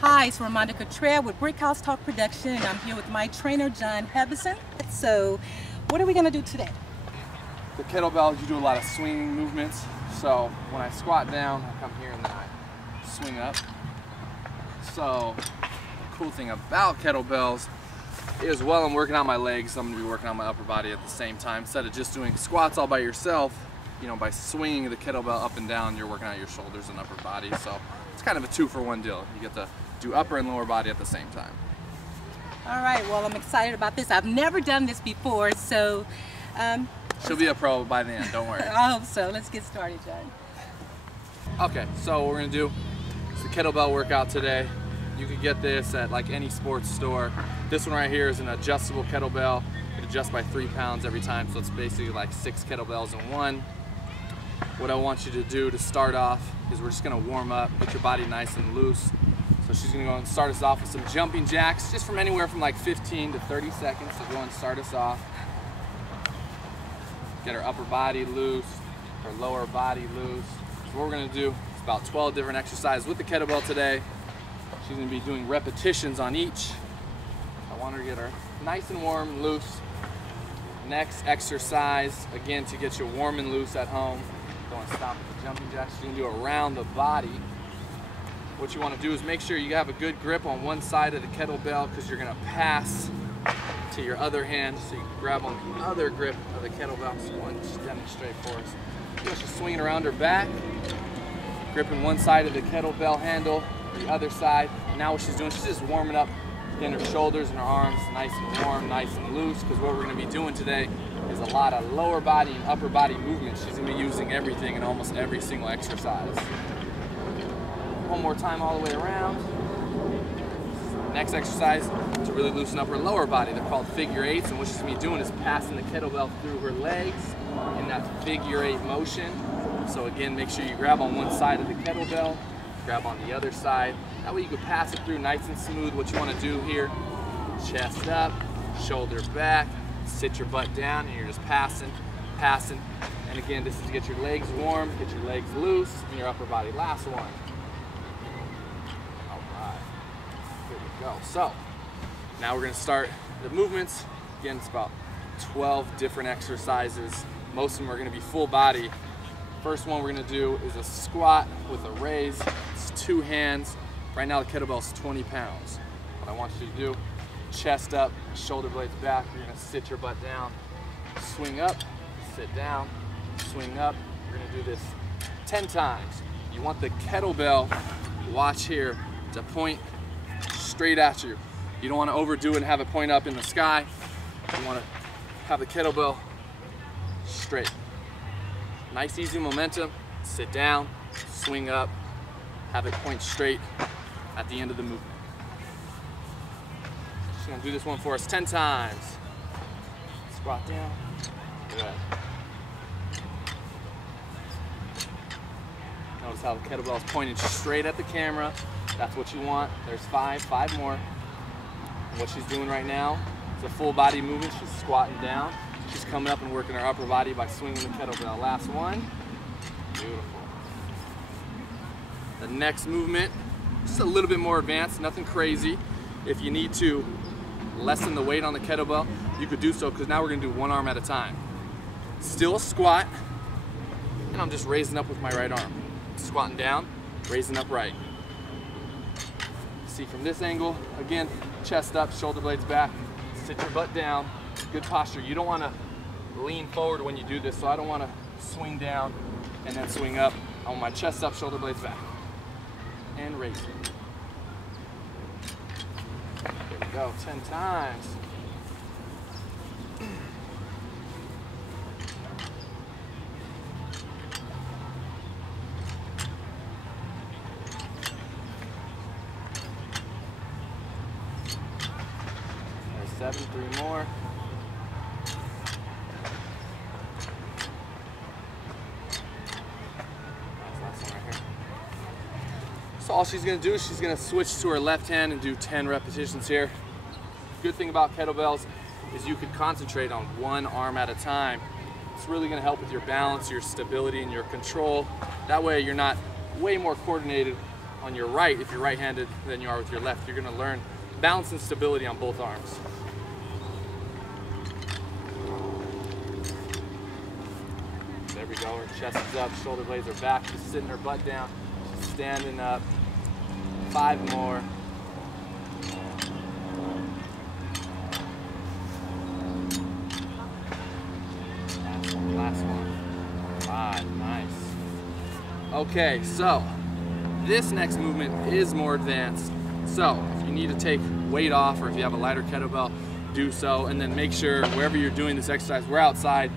Hi, it's Ramonda Cutrer with Brickhouse Talk Production, and I'm here with my trainer, John Hebison. So, what are we going to do today? The kettlebell, you do a lot of swinging movements. So when I squat down, I come here and then I swing up. So the cool thing about kettlebells is while I'm working on my legs, I'm going to be working on my upper body at the same time. Instead of just doing squats all by yourself, you know, by swinging the kettlebell up and down, you're working on your shoulders and upper body. So it's kind of a 2-for-1 deal. You get to do upper and lower body at the same time. All right, well, I'm excited about this. I've never done this before, so... She'll be a pro by the end, don't worry. I hope so. Let's get started, John. Okay, so what we're going to do is the kettlebell workout today. You can get this at like any sports store. This one right here is an adjustable kettlebell. It adjusts by 3 pounds every time, so it's basically like 6 kettlebells in one. What I want you to do to start off is we're just going to warm up, get your body nice and loose. So she's going to go and start us off with some jumping jacks, just from anywhere from like 15 to 30 seconds. So go and start us off. Get her upper body loose, her lower body loose. So what we're going to do is about 12 different exercises with the kettlebell today. She's going to be doing repetitions on each. I want her to get her nice and warm and loose. Next exercise, again, to get you warm and loose at home. Don't want to stop with the jumping jacks. She's going to do around the body. What you want to do is make sure you have a good grip on one side of the kettlebell, because you're going to pass to your other hand, so you can grab on the other grip of the kettlebell. So one, just demonstrate for us. She's swinging around her back, gripping one side of the kettlebell handle, the other side. Now what she's doing, she's just warming up, getting her shoulders and her arms nice and warm, nice and loose, because what we're going to be doing today is a lot of lower body and upper body movements. She's going to be using everything in almost every single exercise. One more time all the way around. Next exercise, to really loosen up her lower body. They're called figure eights, and what she's going to be doing is passing the kettlebell through her legs in that figure eight motion. So again, make sure you grab on one side of the kettlebell, grab on the other side. That way you can pass it through nice and smooth. What you want to do here, chest up, shoulder back, sit your butt down, and you're just passing, passing. And again, this is to get your legs warm, get your legs loose, and your upper body. Last one. Go. So now we're going to start the movements. Again, it's about 12 different exercises. Most of them are going to be full body. First one we're going to do is a squat with a raise. It's 2 hands. Right now the kettlebell is 20 pounds. What I want you to do, chest up, shoulder blades back. You're going to sit your butt down, swing up, sit down, swing up. We're going to do this 10 times. You want the kettlebell, watch here, to point straight at you. You don't want to overdo it and have it point up in the sky. You want to have the kettlebell straight. Nice easy momentum. Sit down, swing up, have it point straight at the end of the movement. Just going to do this one for us 10 times. Squat down. Good. Notice how the kettlebell is pointed straight at the camera. That's what you want. There's 5 more. And what she's doing right now is a full body movement. She's squatting down. She's coming up and working her upper body by swinging the kettlebell. Last one. Beautiful. The next movement, just a little bit more advanced, nothing crazy. If you need to lessen the weight on the kettlebell, you could do so, because now we're going to do one arm at a time. Still a squat, and I'm just raising up with my right arm. Squatting down, raising up right. See from this angle, again, chest up, shoulder blades back, sit your butt down, good posture. You don't want to lean forward when you do this, so I don't want to swing down and then swing up. I want my chest up, shoulder blades back, and raise it. Here we go, 10 times. There's 7, 3 more. So all she's going to do is she's going to switch to her left hand and do 10 repetitions here. Good thing about kettlebells is you can concentrate on one arm at a time. It's really going to help with your balance, your stability, and your control. That way you're not way more coordinated on your right, if you're right-handed, than you are with your left. You're gonna learn balance and stability on both arms. There we go, her chest is up, shoulder blades are back, she's sitting her butt down, she's standing up. 5 more. Last one. 5, nice. Okay, so this next movement is more advanced. So if you need to take weight off, or if you have a lighter kettlebell, do so, and then make sure wherever you're doing this exercise, we're outside,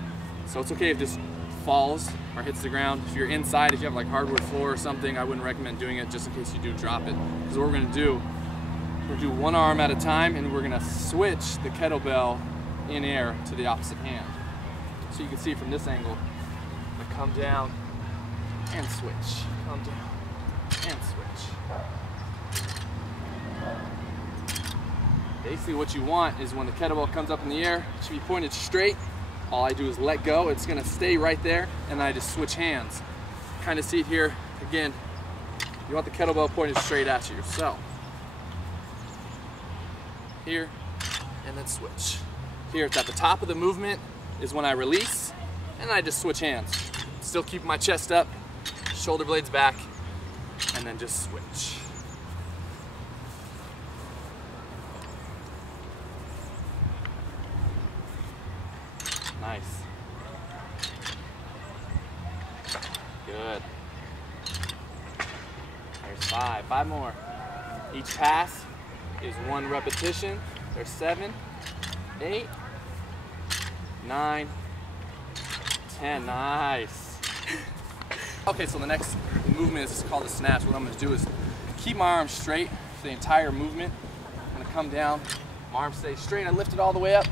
so it's okay if this falls or hits the ground. If you're inside, if you have like hardwood floor or something, I wouldn't recommend doing it just in case you do drop it. Because what we're gonna do, we're gonna do one arm at a time, and we're gonna switch the kettlebell in air to the opposite hand. So you can see from this angle, I'm gonna come down and switch, come down and switch. Basically what you want is when the kettlebell comes up in the air, it should be pointed straight. All I do is let go, it's gonna stay right there, and I just switch hands. Kind of see it here, again, you want the kettlebell pointed straight at you. So, here, and then switch. Here, it's at the top of the movement is when I release, and I just switch hands. Still keep my chest up, shoulder blades back, and then just switch. Nice. Good. There's 5. 5 more. Each pass is 1 repetition. There's 7, 8, 9, 10. Nice. Okay, so the next movement is called a snatch. What I'm going to do is keep my arms straight for the entire movement. I'm going to come down, my arms stay straight. I lift it all the way up.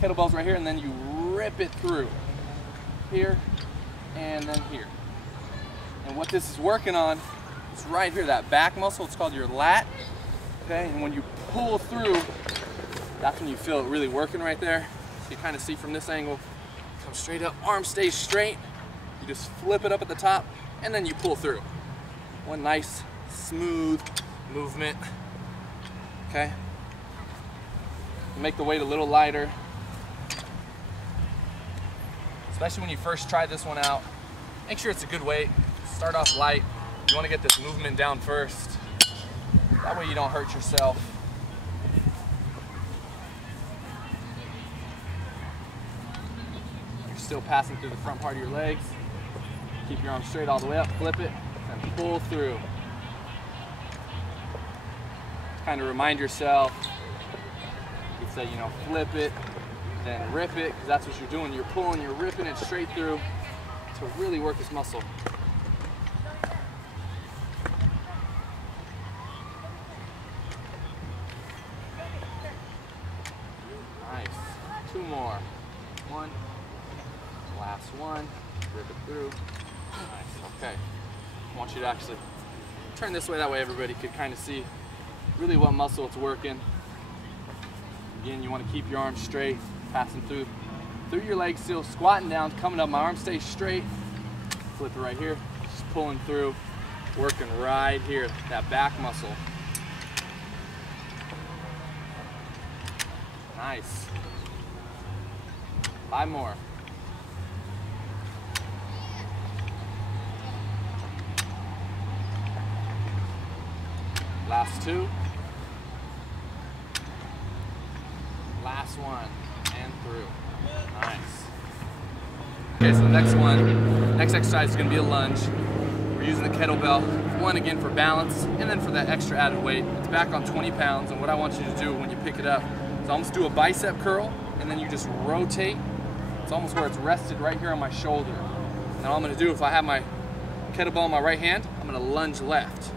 Kettlebell's right here, and then you rip it through. Here, and then here. And what this is working on is right here, that back muscle. It's called your lat. Okay, and when you pull through, that's when you feel it really working right there. So you kind of see from this angle, come straight up, arm stays straight. You just flip it up at the top, and then you pull through. One nice, smooth movement. Okay. Make the weight a little lighter. Especially when you first try this one out, make sure it's a good weight. Start off light. You want to get this movement down first. That way you don't hurt yourself. You're still passing through the front part of your legs. Keep your arms straight all the way up, flip it, and pull through. Kind of remind yourself. You could say, you know, flip it, then rip it, because that's what you're doing. You're pulling, you're ripping it straight through to really work this muscle. Nice. 2 more. 1. Last one. Rip it through. Nice. Okay. I want you to actually turn this way. That way everybody could kind of see really what muscle it's working. Again, you want to keep your arms straight, passing through your legs, still squatting down, coming up. My arms stay straight. Flip it right here. Just pulling through, working right here, that back muscle. Nice. 5 more. Last 2. Last one, and through. Nice. Okay, so the next exercise is going to be a lunge. We're using the kettlebell, one again for balance, and then for that extra added weight. It's back on 20 pounds, and what I want you to do when you pick it up is almost do a bicep curl, and then you just rotate. It's almost where it's rested right here on my shoulder. Now all I'm going to do, if I have my kettlebell in my right hand, I'm going to lunge left.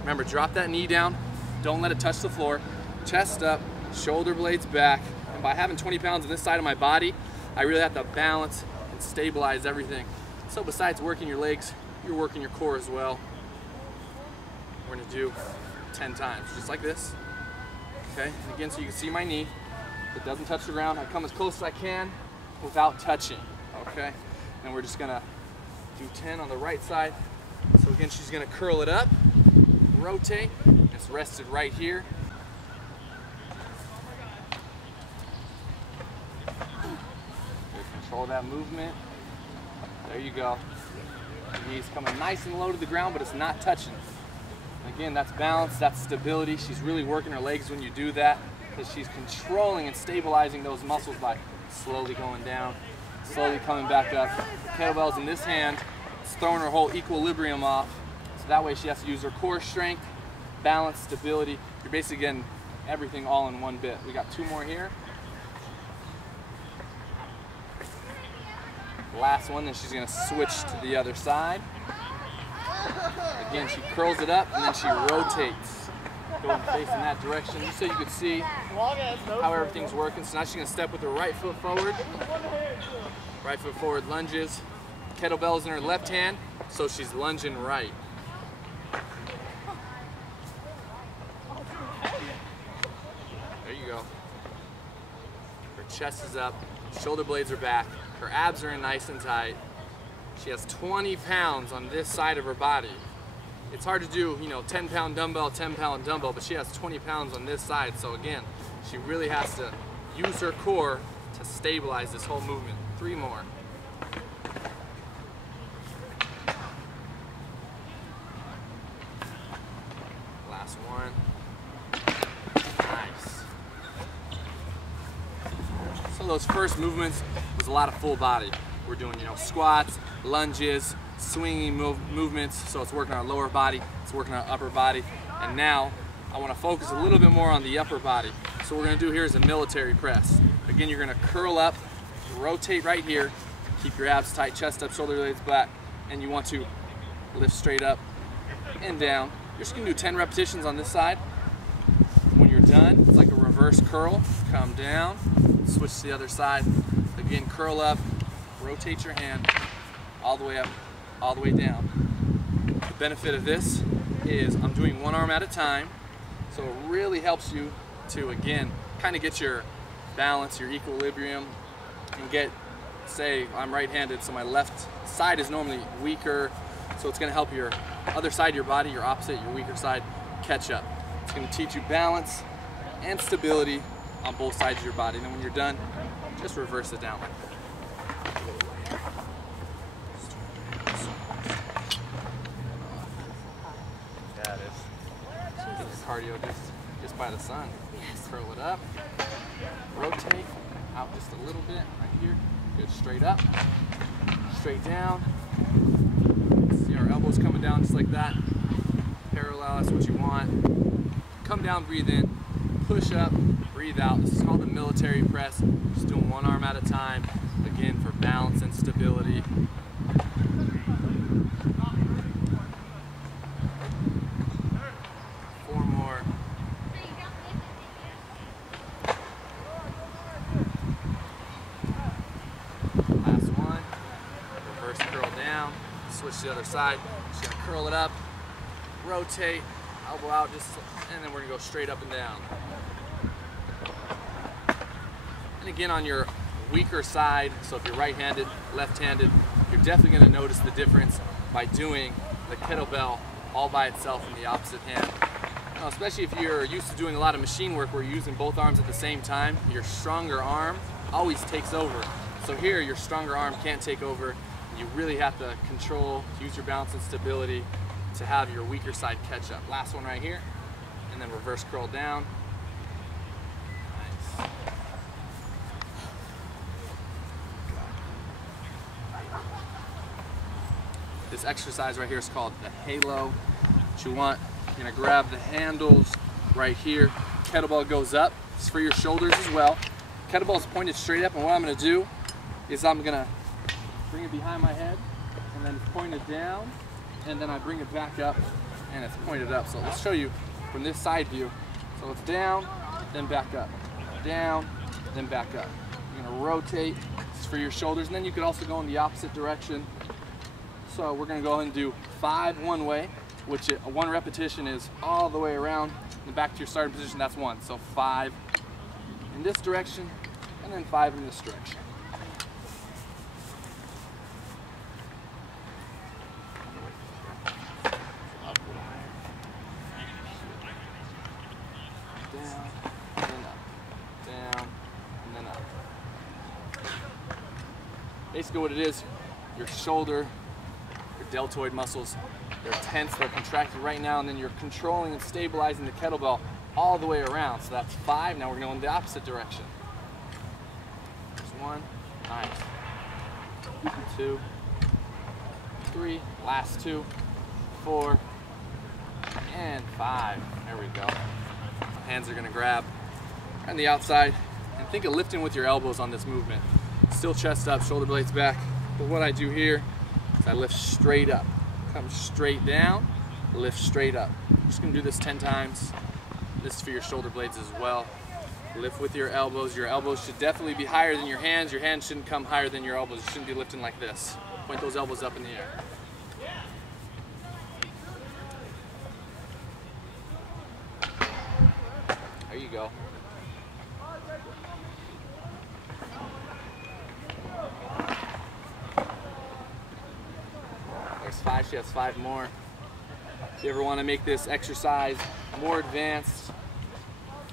Remember, drop that knee down, don't let it touch the floor, chest up, shoulder blades back, and by having 20 pounds on this side of my body, I really have to balance and stabilize everything. So besides working your legs, you're working your core as well. We're gonna do 10 times, just like this. Okay, and again, so you can see my knee. It doesn't touch the ground. I come as close as I can without touching, okay? And we're just gonna do 10 on the right side. So again, she's gonna curl it up, rotate. It's rested right here. Good, control that movement. There you go. Knees coming nice and low to the ground, but it's not touching. Again, that's balance, that's stability. She's really working her legs when you do that, because she's controlling and stabilizing those muscles by slowly going down, slowly coming back up. Kettlebell's in this hand, it's throwing her whole equilibrium off. So that way she has to use her core strength, balance, stability. You're basically getting everything all in one bit. We got 2 more here. Last one, then she's gonna switch to the other side. Again, she curls it up and then she rotates, going facing that direction, just so you can see how everything's working. So now she's gonna step with her right foot forward. Right foot forward lunges. Kettlebell's in her left hand, so she's lunging right. There you go. Her chest is up, shoulder blades are back, her abs are in nice and tight. She has 20 pounds on this side of her body. It's hard to do, 10-pound dumbbell, 10-pound dumbbell, but she has 20 pounds on this side. So again, she really has to use her core to stabilize this whole movement. 3 more. Last one. Nice. So those first movements was a lot of full body. We're doing, squats, lunges, swinging movements. So it's working our lower body, it's working our upper body. And now I want to focus a little bit more on the upper body. So what we're going to do here is a military press. Again, you're going to curl up, rotate right here, keep your abs tight, chest up, shoulder blades back, and you want to lift straight up and down. You're just going to do 10 repetitions on this side. When you're done, it's like a reverse curl. Come down, switch to the other side. Again, curl up, rotate your hand all the way up, all the way down. The benefit of this is I'm doing 1 arm at a time, so it really helps you to, again, kind of get your balance, your equilibrium, and get, say, I'm right-handed, so my left side is normally weaker, so it's going to help your other side of your body, your opposite, your weaker side, catch up. It's going to teach you balance and stability on both sides of your body. And then when you're done, just reverse it down. Yeah, it is. Get your cardio just by the sun. Yes. Curl it up, rotate out just a little bit right here. Good, straight up, straight down. See our elbows coming down just like that. Parallel, that's what you want. Come down, breathe in, push up, breathe out. This is called the military press. Just doing 1 arm at a time, again, for balance and stability. Four more. Last one. Reverse curl down, switch to the other side. Just gonna curl it up, rotate, elbow out, and then we're gonna go straight up and down. And again, on your weaker side, so if you're right-handed, left-handed, you're definitely gonna notice the difference by doing the kettlebell all by itself in the opposite hand. Now, especially if you're used to doing a lot of machine work where you're using both arms at the same time, your stronger arm always takes over. So here, your stronger arm can't take over. You really have to control, use your balance and stability to have your weaker side catch up. Last one right here, and then reverse curl down. Nice. This exercise right here is called the halo. What you want, you're gonna grab the handles right here. Kettlebell goes up. It's for your shoulders as well. Kettlebell is pointed straight up, and what I'm gonna do is I'm gonna bring it behind my head, and then point it down, and then I bring it back up, and it's pointed up. So let's show you from this side view. So it's down, then back up. Down, then back up. You're gonna rotate. It's for your shoulders, and then you could also go in the opposite direction. So we're gonna go ahead and do 5 one way, which 1 repetition is all the way around and back to your starting position. That's 1. So 5 in this direction, and then 5 in this direction. down, and then up, down, and then up. Basically what it is, your shoulder, your deltoid muscles, they're tense, they're contracted right now, and then you're controlling and stabilizing the kettlebell all the way around. So that's 5. Now we're going to go in the opposite direction. There's 1, nice. 2, 3, last 2, 4, and 5. There we go. Hands are going to grab on the outside, and think of lifting with your elbows on this movement. Still chest up, shoulder blades back. But what I do here is I lift straight up, come straight down, lift straight up. Just gonna do this 10 times. This is for your shoulder blades as well. Lift with your elbows. Your elbows should definitely be higher than your hands. Your hands shouldn't come higher than your elbows. You shouldn't be lifting like this. Point those elbows up in the air. There you go. There's 5, she has 5 more. If you ever want to make this exercise more advanced,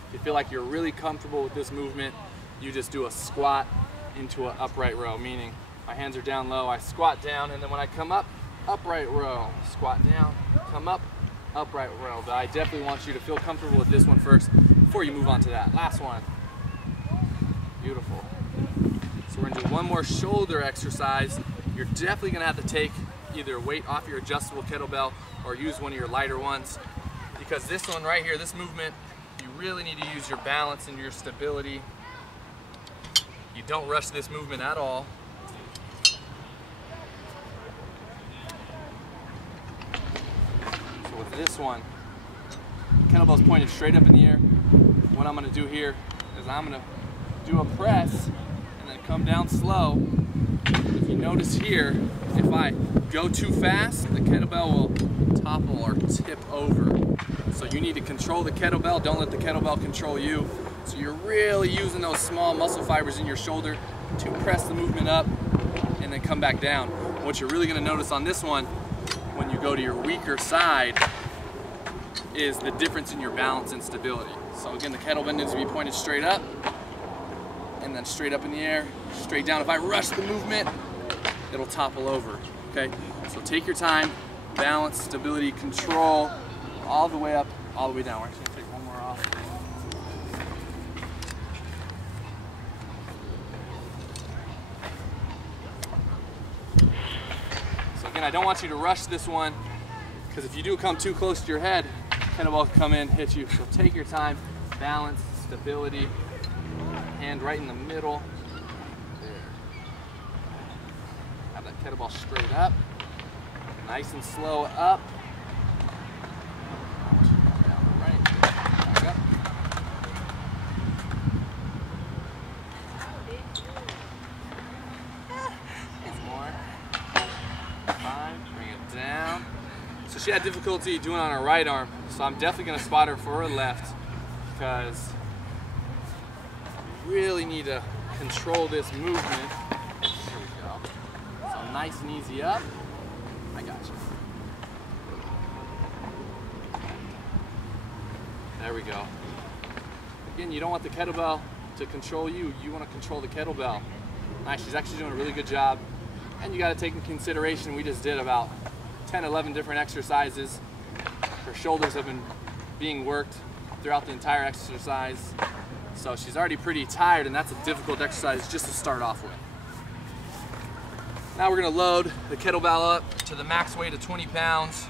if you feel like you're really comfortable with this movement, you just do a squat into an upright row, meaning my hands are down low, I squat down, and then when I come up, upright row, squat down, come up, upright row. But I definitely want you to feel comfortable with this one first before you move on to that. Last one. Beautiful. So we're gonna do one more shoulder exercise. You're definitely gonna have to take either weight off your adjustable kettlebell or use one of your lighter ones, because this one right here, this movement, you really need to use your balance and your stability. You don't rush this movement at all. So with this one, kettlebell's pointed straight up in the air. What I'm gonna do here is I'm gonna do a press and then come down slow. If you notice here, if I go too fast, the kettlebell will topple or tip over. So you need to control the kettlebell. Don't let the kettlebell control you. So you're really using those small muscle fibers in your shoulder to press the movement up and then come back down. What you're really gonna notice on this one, when you go to your weaker side, is the difference in your balance and stability. So again, the kettlebell needs to be pointed straight up and then straight up in the air, straight down. If I rush the movement, it'll topple over, okay? So take your time, balance, stability, control, all the way up, all the way down. We're actually gonna take one more off. So again, I don't want you to rush this one, because if you do come too close to your head, kettlebell can come in, hit you. So take your time, balance, stability, hand right in the middle. There. Have that kettlebell straight up, nice and slow up. Down right, back up. More. 5, bring it down. So she had difficulty doing it on her right arm, so I'm definitely gonna spot her for her left, because you really need to control this movement. There we go. So nice and easy up. I got you. There we go. Again, you don't want the kettlebell to control you. You want to control the kettlebell. Nice, she's actually doing a really good job. And you got to take into consideration, we just did about 10, 11 different exercises. Her shoulders have been being worked throughout the entire exercise. So she's already pretty tired, and that's a difficult exercise just to start off with. Now we're gonna load the kettlebell up to the max weight of 20 pounds,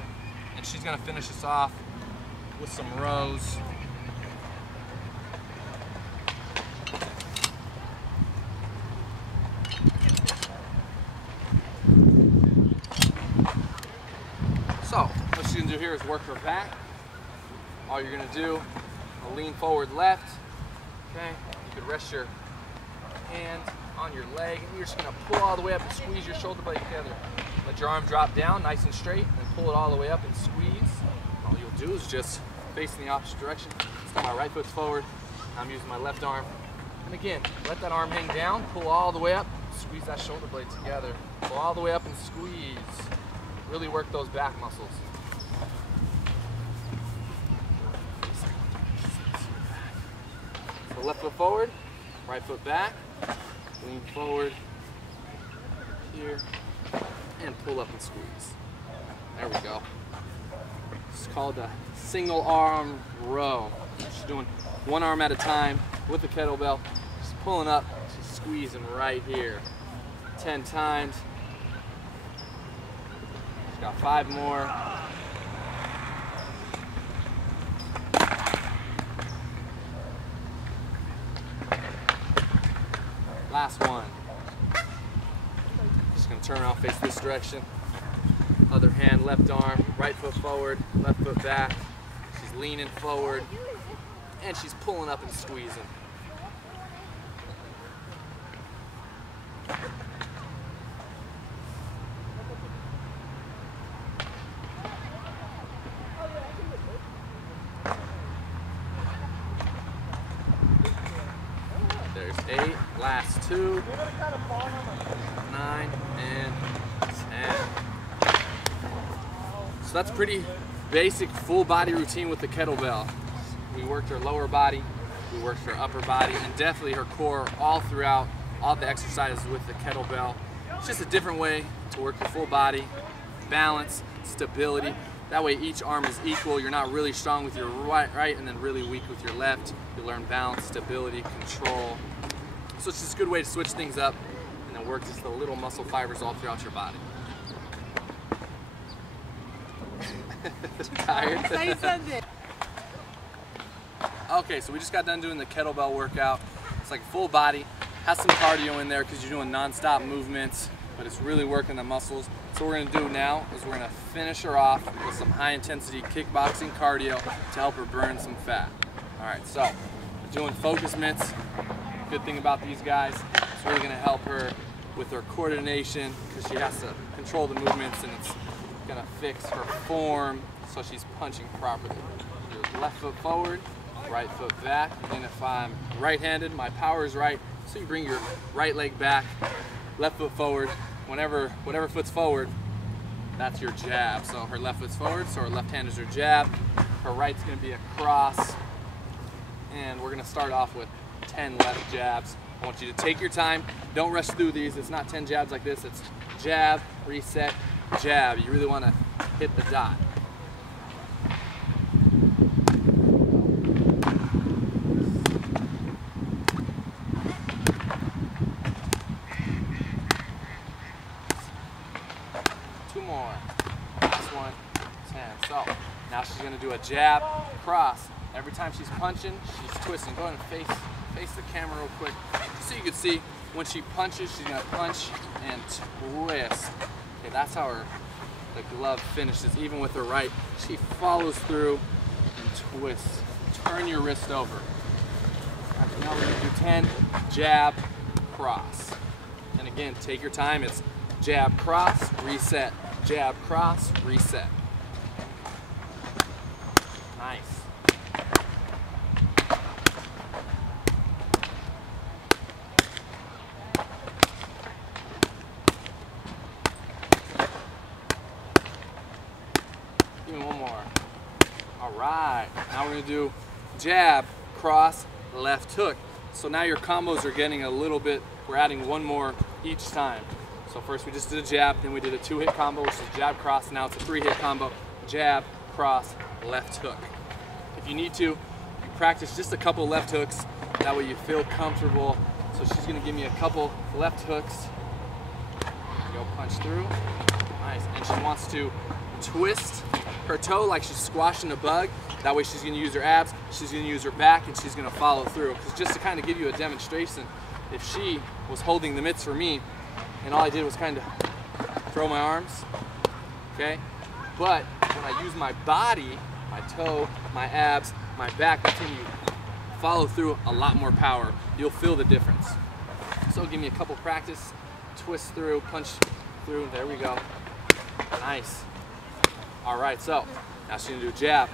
and she's gonna finish us off with some rows. So what she's gonna do here is work her back. All you're gonna do, a lean forward left. Okay, you could rest your hand on your leg, and you're just gonna pull all the way up and squeeze your shoulder blade together. Let your arm drop down nice and straight, and pull it all the way up and squeeze. All you'll do is just face in the opposite direction. So my right foot's forward, I'm using my left arm. And again, let that arm hang down, pull all the way up, squeeze that shoulder blade together. Pull all the way up and squeeze. Really work those back muscles. left foot forward, right foot back, lean forward here, and pull up and squeeze. There we go. It's called a single arm row. She's doing one arm at a time with the kettlebell. She's pulling up, she's squeezing right here. 10 times. She's got 5 more. Last one. Just gonna turn around, face this direction. Other hand, left arm, right foot forward, left foot back. She's leaning forward, and she's pulling up and squeezing. There's 8, last 2, 9, and 10. So that's pretty basic full body routine with the kettlebell. We worked her lower body, we worked her upper body, and definitely her core all throughout all the exercises with the kettlebell. It's just a different way to work your full body, balance, stability. That way each arm is equal. You're not really strong with your right and then really weak with your left. You learn balance, stability, control. So it's just a good way to switch things up and then work just the little muscle fibers all throughout your body. Tired? Say something. Okay, so we just got done doing the kettlebell workout. It's like full body, has some cardio in there because you're doing non-stop movements, but it's really working the muscles. So what we're gonna do now is we're gonna finish her off with some high intensity kickboxing cardio to help her burn some fat. All right, so we're doing focus mitts. Good thing about these guys, it's really gonna help her with her coordination because she has to control the movements, and it's gonna fix her form so she's punching properly. Your left foot forward, right foot back. And if I'm right-handed, my power is right, so you bring your right leg back, left foot forward. Whatever foot's forward, that's your jab. So her left foot's forward, so her left hand is her jab. Her right's gonna be a cross. And we're gonna start off with 10 left jabs. I want you to take your time. Don't rush through these. It's not 10 jabs like this. It's jab, reset, jab. You really wanna hit the dot. Last one, 10. So now she's gonna do a jab, cross. Every time she's punching, she's twisting. Go ahead and face the camera real quick, so you can see when she punches, she's gonna punch and twist. Okay, that's how the glove finishes. Even with her right, she follows through and twists. Turn your wrist over. Right, now we're gonna do 10 jab, cross. And again, take your time. It's jab, cross, reset. Jab, cross, reset. Nice. Give me one more. All right, now we're gonna do jab, cross, left hook. So now your combos are getting a little bit, we're adding one more each time. So first we just did a jab, then we did a 2-hit combo, which is jab, cross. Now it's a 3-hit combo, jab, cross, left hook. If you need to, you practice just a couple left hooks. That way you feel comfortable. So she's gonna give me a couple left hooks. Go punch through, nice. And she wants to twist her toe like she's squashing a bug. That way she's gonna use her abs, she's gonna use her back, and she's gonna follow through. Because just to kind of give you a demonstration, if she was holding the mitts for me, and all I did was kind of throw my arms, okay? But when I use my body, my toe, my abs, my back, continue follow through a lot more power. You'll feel the difference. So give me a couple practice, twist through, punch through, there we go. Nice. All right, so now she's gonna do jab,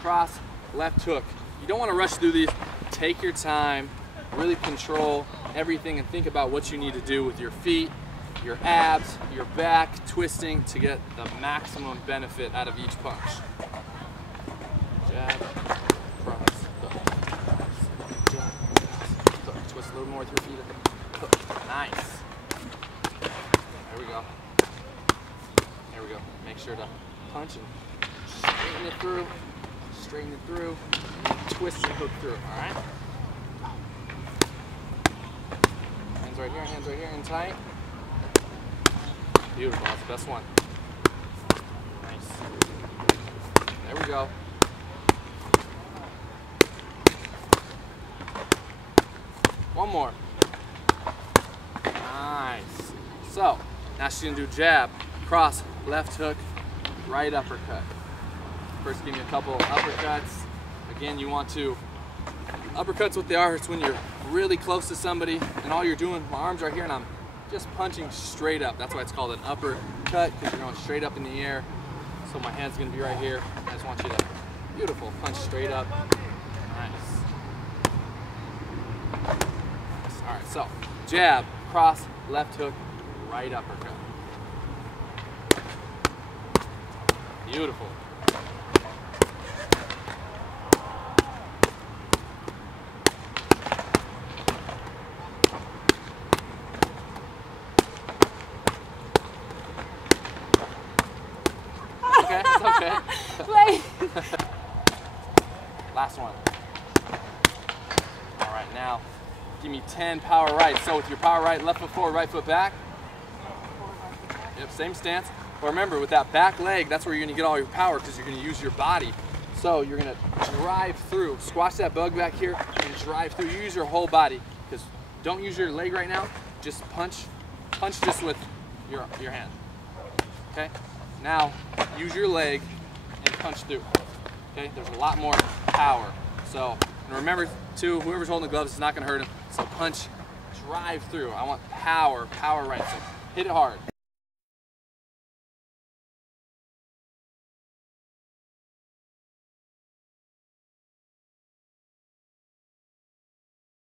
cross, left hook. You don't wanna rush through these. Take your time, really control everything and think about what you need to do with your feet, your abs, your back, twisting to get the maximum benefit out of each punch. Jab, cross, hook, jab, with your feet at the hook. Nice. There we go. There we go. Make sure to punch and straighten it through. Straighten it through. Twist and hook through. All right. Hands right here, in tight. Beautiful. That's the best one. Nice. There we go. One more. Nice. So, now she's going to do jab, cross, left hook, right uppercut. First, give me a couple uppercuts. Again, you want to, uppercuts what they are, it's when you're really close to somebody and all you're doing, my arm's right here and I'm just punching straight up. That's why it's called an uppercut, because you're going straight up in the air. So my hand's going to be right here. I just want you to, beautiful, punch straight up. Nice. All right, so jab, cross, left hook, right uppercut. Beautiful. Okay, it's okay. Wait. Last one. All right, now give me 10 power rights. So with your power right, left foot forward, right foot back. Yep, same stance. But remember, with that back leg, that's where you're gonna get all your power because you're gonna use your body. So you're gonna drive through, squash that bug back here and drive through. You use your whole body because don't use your leg right now. Just punch just with your hand. Okay? Now, use your leg and punch through. Okay? There's a lot more power. So, and remember too, whoever's holding the gloves is not gonna hurt him. So punch, drive through. I want power right. So hit it hard.